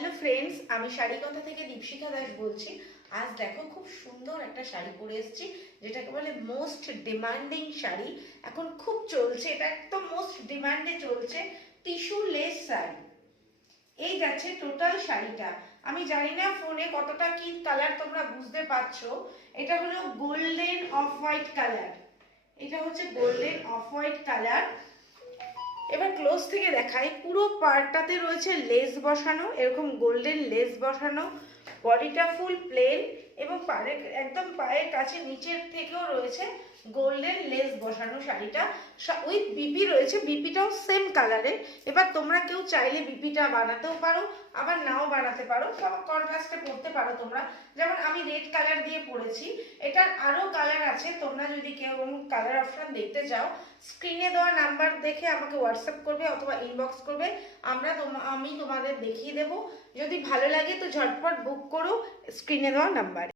Hello friends, আমি শাড়ি কথা থেকে দীপশিখা দাস বলছি। আজ দেখো খুব সুন্দর একটা শাড়ি পরে এসেছি, যেটাকে বলে মোস্ট ডিমান্ডিং শাড়ি। এখন খুব চলছে, এটা একদম মোস্ট ডিমান্ডে চলছে, টিস্যু লেস শাড়ি। এই যাচ্ছে টোটাল শাড়িটা। আমি জানি না ফোনে কতটা কি কালার তোমরা বুঝতে পারছো। এটা হলো গোল্ডেন অফ হোয়াইট কালার। এটা হচ্ছে গোল্ডেন অফ হোয়াইট কালার। এবার ক্লোজ থেকে দেখাই, পুরো পাড়টাতে রয়েছে লেস বসানো, এরকম গোল্ডেন লেস বসানো। বডিটা ফুল প্লেন এবং একদম পায়ের কাছে নিচের থেকেও রয়েছে গোল্ডেন লেস বসানো। শাড়িটা উইথ বিপি রয়েছে, বিপিটাও সেম কালারের। এবার তোমরা কেউ চাইলে বিপিটা বানাতেও পারো, আবার নাও বানাতে পারো, কন্ট্রাস্টে পরতে পারো তোমরা। যেমন আমি রেড কালার দিয়ে পরেছি, এটার আরও কালার আছে। তোমরা যদি কেউ কালার অপশন দেখতে চাও, স্ক্রিনে দেওয়া নাম্বার দেখে আমাকে হোয়াটসঅ্যাপ করবে অথবা ইনবক্স করবে, আমি তোমাদের দেখিয়ে দেবো। যদি ভালো লাগে তো ঝটপট বুক করো স্ক্রিনে দেওয়া নাম্বারে।